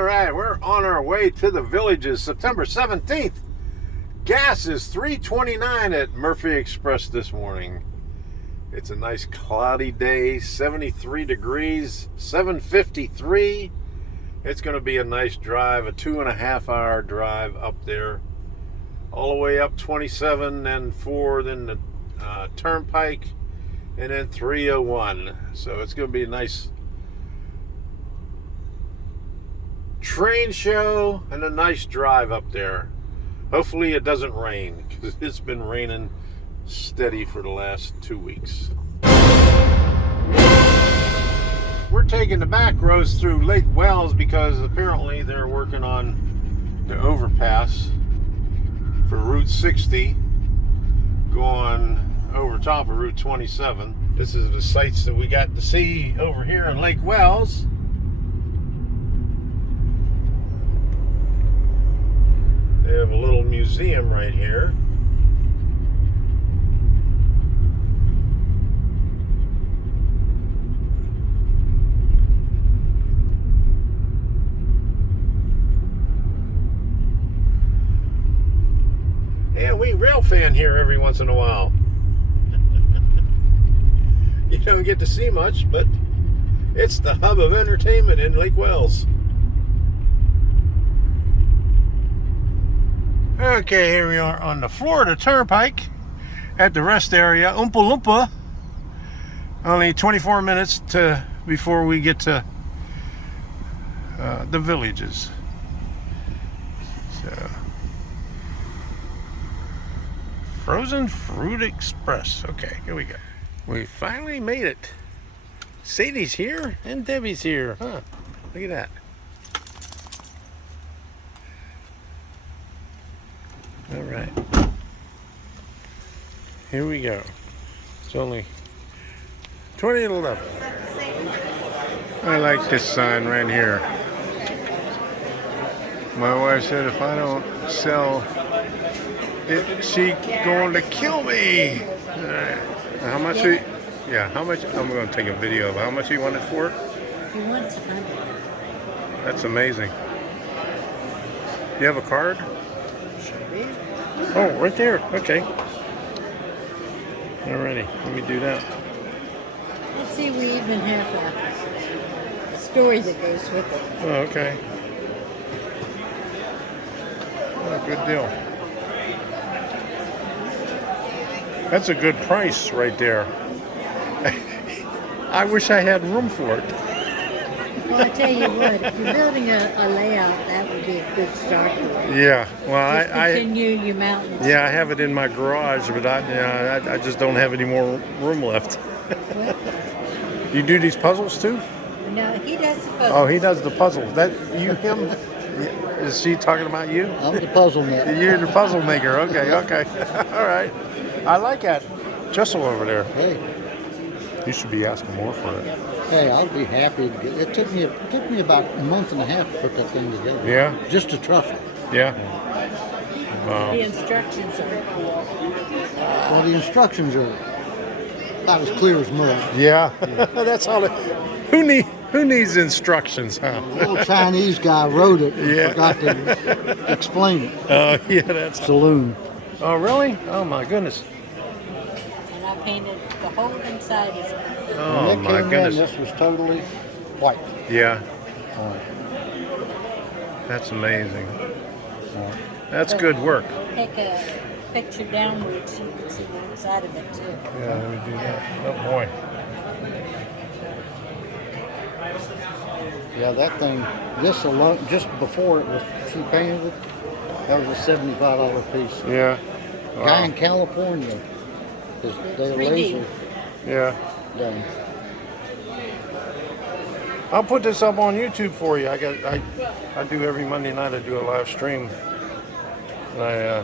All right, we're on our way to the Villages, September 17th. Gas is $3.29 at Murphy Express this morning. It's a nice cloudy day, 73 degrees, 7:53. It's going to be a nice drive, a 2.5-hour drive up there, all the way up 27 and 4, then the Turnpike, and then 301. So it's going to be a nice train show and a nice drive up there. Hopefully it doesn't rain, because it's been raining steady for the last 2 weeks. We're taking the back roads through Lake Wells because apparently they're working on the overpass for Route 60 going over top of Route 27. This is the sights that we got to see over here in Lake Wells. They have a little museum right here. Yeah, we rail fan here every once in a while. You don't get to see much, but it's the hub of entertainment in Lake Wells. Okay, here we are on the Florida Turnpike at the rest area, Oompa Loompa. Only 24 minutes before we get to the Villages. So, Frozen Fruit Express. Okay, here we go. We finally made it. Sadie's here and Debbie's here. Huh, look at that. All right, here we go. It's only 20 to 11. I like this sign right here. My wife said if I don't sell it, she going to kill me. All right. How much? How much? I'm going to take a video of how much he wanted for it. He wants 100. That's amazing. You have a card? Oh, right there. Okay. Alrighty, let me do that. Let's see, we even have a story that goes with it. Oh, okay. Oh, good deal. That's a good price right there. I wish I had room for it. Well, I tell you what, if you're building a layout, that would be a good start for it. Yeah, well, just continue your mountains. Yeah, I have it in my garage, but I just don't have any more room left. You do these puzzles too? No, he does the puzzles. Oh, he does the puzzles. That you him? Is she talking about you? I'm the puzzle maker. You're the puzzle maker. Okay, okay. All right. I like that. Jessel over there. Hey. You should be asking more for it. Hey, I'll be happy to get it. Took me about a month and a half to put that thing together. Yeah? Just a truffle. Yeah. Wow. The instructions are... Well, the instructions are about as clear as mud. Yeah. That's all it... Who needs instructions, huh? The little Chinese guy wrote it and Yeah. forgot to explain it. Oh, yeah, that's... Saloon. Oh, really? Oh, my goodness. And I painted the whole inside. Oh, When it my came goodness. in, this was totally white. Yeah. That's amazing. That's good work. Take a picture downwards so you can see the inside of it too. Yeah, let me do that. Oh, boy. Yeah, that thing, this alone, just before she painted it, that was a $75 piece. Yeah. A guy in California, they're 3D. laser Yeah. done. I'll put this up on YouTube for you. I do every Monday night. I do a live stream, and I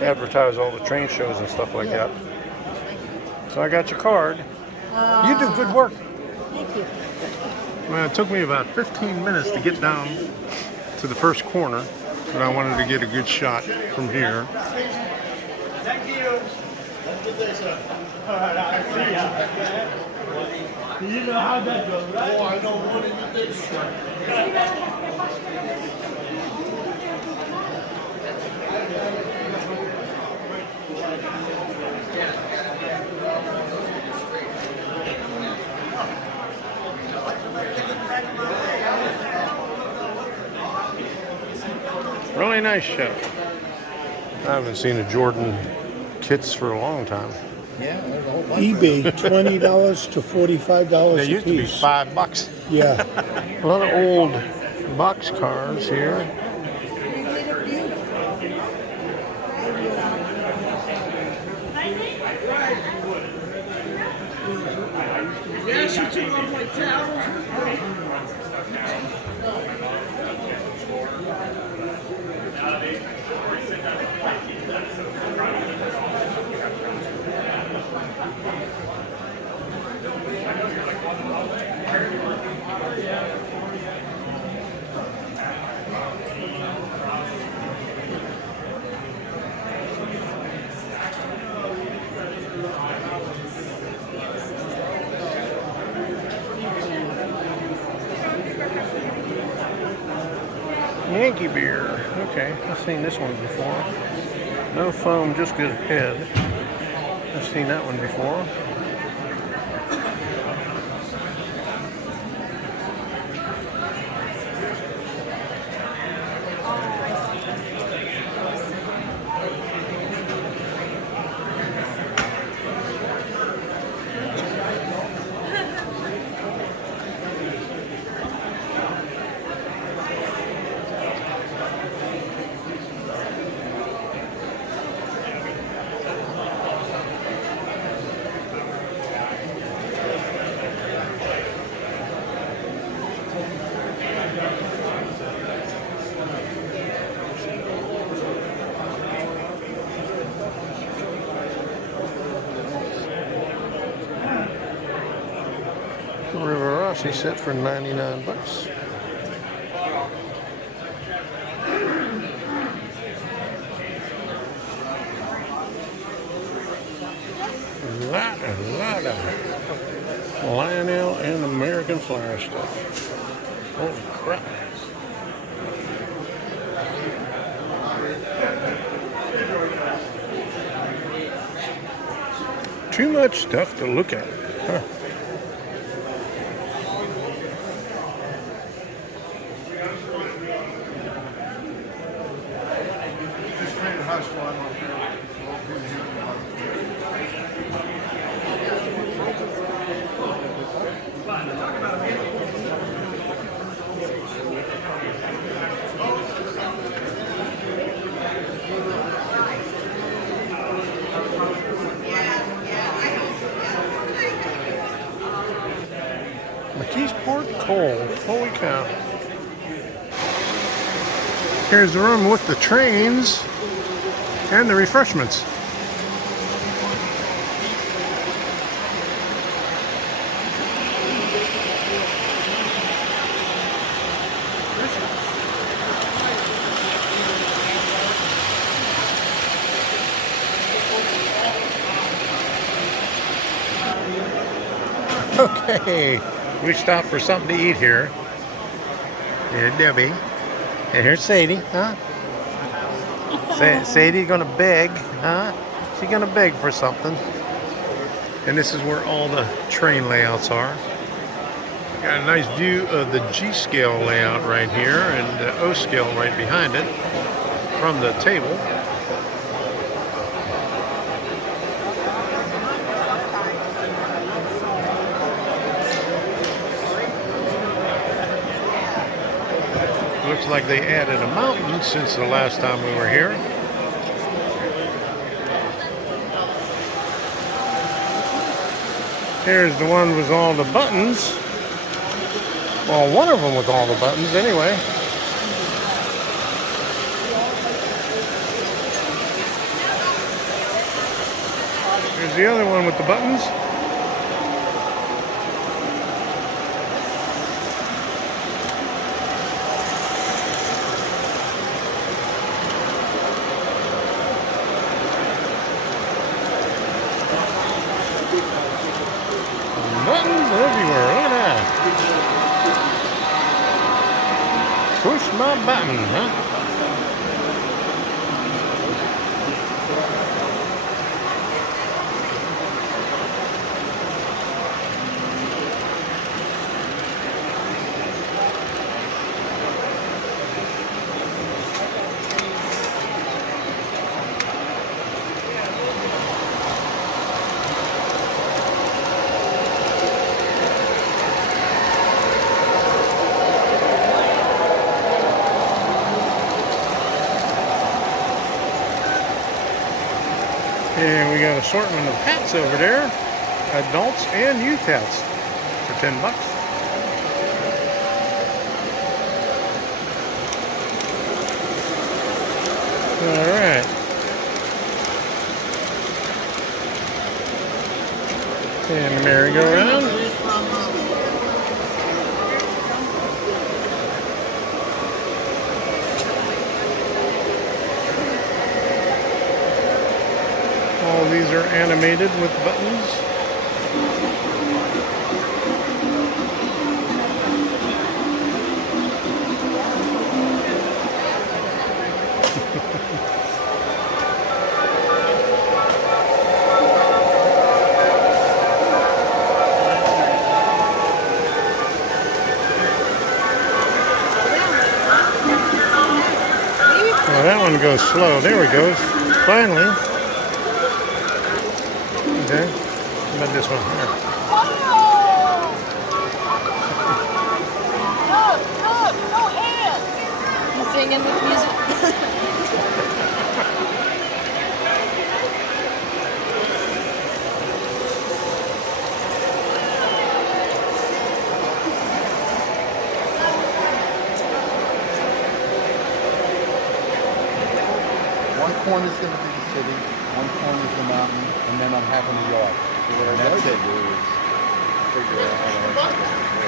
advertise all the train shows and stuff like that. So I got your card. You do good work. Thank you. Well, it took me about 15 minutes to get down to the first corner, but I wanted to get a good shot from here. Thank you. All right, I see ya. You know how that goes, right? Oh, I know what it is. Really nice show. I haven't seen a Jordan kits for a long time. Yeah, there's a whole bunch eBay, $20 to $45 They a used to be piece. $5. Yeah. A lot of old box cars here. Yankee beer. Okay, I've seen this one before. No foam, just good head. I've seen that one before. River Rossi set for 99 bucks. A lot of Lionel and American Flyer stuff. Holy crap. Too much stuff to look at. Huh. McKeesport Coal. Holy cow. Here's the room with the trains and the refreshments. Okay, we stopped for something to eat here. Here's Debbie. And here's Sadie, huh? Sadie gonna beg, huh? She's gonna beg for something. And this is where all the train layouts are. Got a nice view of the G-scale layout right here and the O-scale right behind it from the table. Looks like they added a mountain since the last time we were here. Here's the one with all the buttons. Well, one of them with all the buttons anyway. Here's the other one with the buttons. Buttons everywhere, look at that. Push my button, huh? we got assortment of hats over there, adults and youth hats for $10. All right. And the merry-go-round. All these are animated with buttons. Well, that one goes slow. There we go. Finally. Okay. How about this one here? No hands! You singing with music? One corner is going to be the city, one corner is the mountain, and then I'm having a yard. So what I that's it. Figure out how to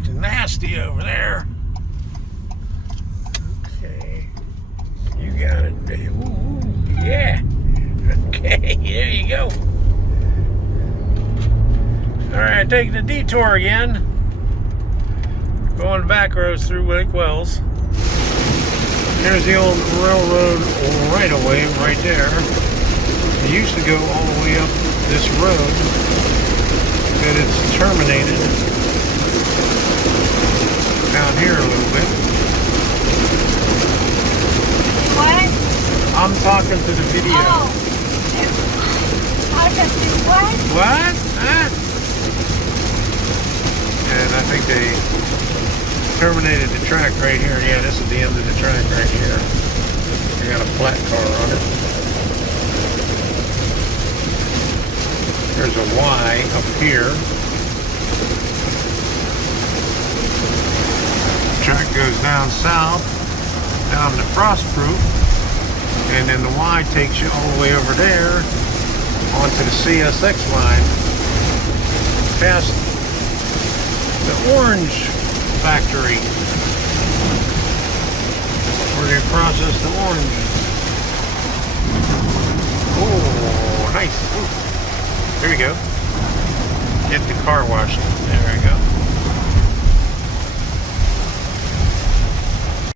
looks nasty over there. Okay. You got it. Ooh, yeah. Okay, there you go. Alright, taking the detour again. Going back roads through Lake Wells. There's the old railroad right-of-way right there. It used to go all the way up this road, but it's terminated down here a little bit. What? I'm talking to the video. Oh. I just did what? What? Huh? And I think they terminated the track right here. Yeah, this is the end of the track right here. We got a flat car on it. There's a Y up here. The track goes down south, down to Frostproof, and then the Y takes you all the way over there onto the CSX line, past the orange factory where they process the oranges. Oh, nice. Ooh. Here we go. Get the car washed. There we go.